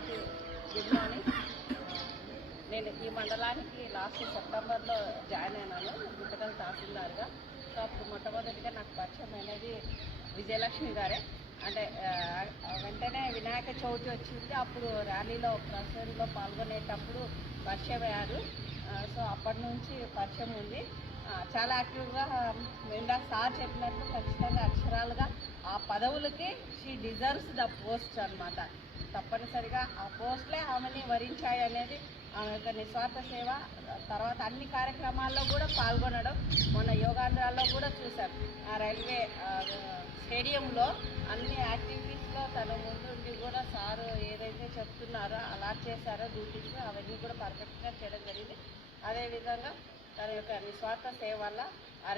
అందరికీ good morning. నేను ఈ మండలానికి లాస్ట్ సెప్టెంబర్లో జాయిన్ అయినాను గుంటకల్ తహసీల్దార్గా. సో అప్పుడు మొట్టమొదటిగా నాకు పరిచయం అనేది విజయలక్ష్మి గారే. అంటే వెంటనే వినాయక చవితి వచ్చింది, అప్పుడు ర్యాలీలో ప్రసరీలో పాల్గొనేటప్పుడు పరిచయం అయ్యారు. సో అప్పటి నుంచి పరిచయం ఉంది. చాలా యాక్టివ్గా ఇందాక సార్ చెప్పినట్టు ఖచ్చితంగా అక్షరాలుగా ఆ పదవులకి షీ డిజర్వ్స్ ద పోస్ట్ అనమాట. తప్పనిసరిగా ఆ పోస్ట్లే ఆమెని వరించాయి అనేది ఆమె యొక్క నిస్వార్థ సేవ. తర్వాత అన్ని కార్యక్రమాల్లో కూడా పాల్గొనడం, మొన్న యోగాంధ్రాల్లో కూడా చూశారు. ఆ రైల్వే స్టేడియంలో అన్ని యాక్టివిటీస్లో తను ముందుండి కూడా సారు ఏదైతే చెప్తున్నారో అలాట్ చేశారో డ్యూటీస్ అవన్నీ కూడా పర్ఫెక్ట్గా చేయడం జరిగింది. అదేవిధంగా తన యొక్క నిస్వార్థ సేవ వల్ల ఆ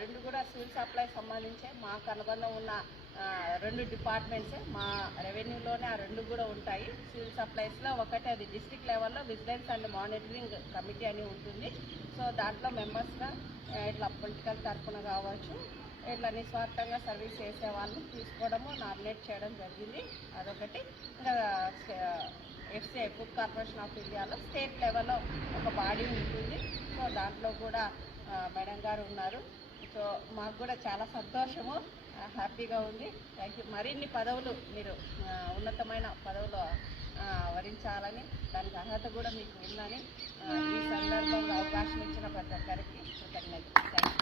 రెండు కూడా సివిల్ సప్లై సంబంధించే మాకు అనుబంధం ఉన్న రెండు డిపార్ట్మెంట్సే. మా రెవెన్యూలోనే ఆ రెండు కూడా ఉంటాయి. సివిల్ సప్లైస్లో ఒకటి అది డిస్ట్రిక్ట్ లెవెల్లో విజిలెన్స్ అండ్ మానిటరింగ్ కమిటీ అని ఉంటుంది. సో దాంట్లో మెంబర్స్గా ఇట్లా పొలిటికల్ తరఫున కావచ్చు, ఇట్లా నిస్వార్థంగా సర్వీస్ చేసే వాళ్ళని తీసుకోవడము, నామినేట్ చేయడం జరిగింది. అదొకటి. ఇంకా ఎఫ్సిఐ ఫుడ్ కార్పొరేషన్ ఆఫ్ ఇండియాలో స్టేట్ లెవెల్లో ఒక బాడీ ఉంటుంది. సో దాంట్లో కూడా మేడం గారు ఉన్నారు. సో మాకు కూడా చాలా సంతోషము, హ్యాపీగా ఉంది. Thank you. మరిన్ని పదవులు మీరు ఉన్నతమైన పదవులు వరించాలని, దానికి అర్హత కూడా మీకు ఉందని ఈ సందర్భంగా అవకాశం ఇచ్చిన ప్రతి ఒక్కరికి కృతజ్ఞతలు.